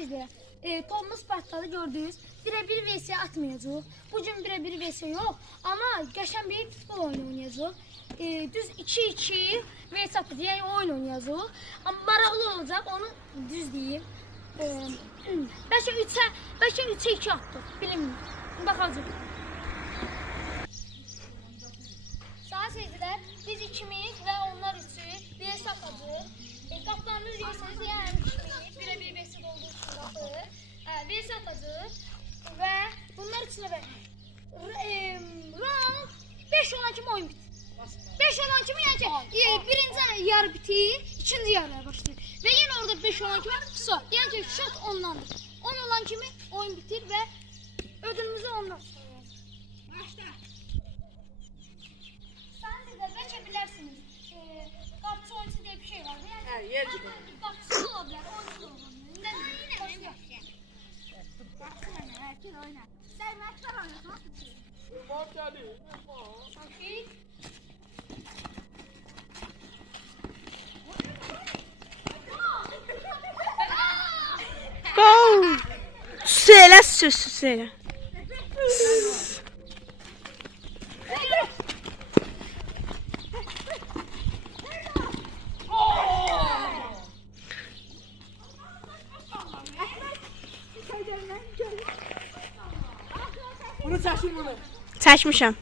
sizlərə. Topumuz partladı, gördünüz. Birə-bir vs atmayacaq. Bugün birə-bir vs yox. Amma qəşən bir futbol oyunu oynayacaq. Düz 2-2 vs atacaq. Yəni oyun oynayacaq. Amma maraqlı olacaq, onu düz deyim. Bəlkə 3'ə 2 atdıq. Bilinmir. Baxacaq. Sayın seyircilər, biz 2'miz və onlar 3'ü vs atacaq. Qaplarınız görürsünüz, yəni 2'miz birə-bir vs olduğu üçün qapı. Vs atacaq və bunlar içində round 5 olan kimi oyun bitir. 5 olan kimi yəni ki, birinci yarı bitir, ikinci yarıya başlayır. Və yenə orada 5 olan kimi qısa. Yəni ki, şut ondandır. 10 olan kimi oyun bitir və ödülümüzü ondan çıxarır. Başla. Sen de bəlkə bilərsiniz. Qapçı oyuncu diye bir şey var. Yəni, qapçı ola bilər, oyuncu ola bilər. Erken oyna. Sen maçlar oynasın. Bak geldi. Okey. Go! Söyle söyle. Bunu çəkil bunu. Çəkmişəm.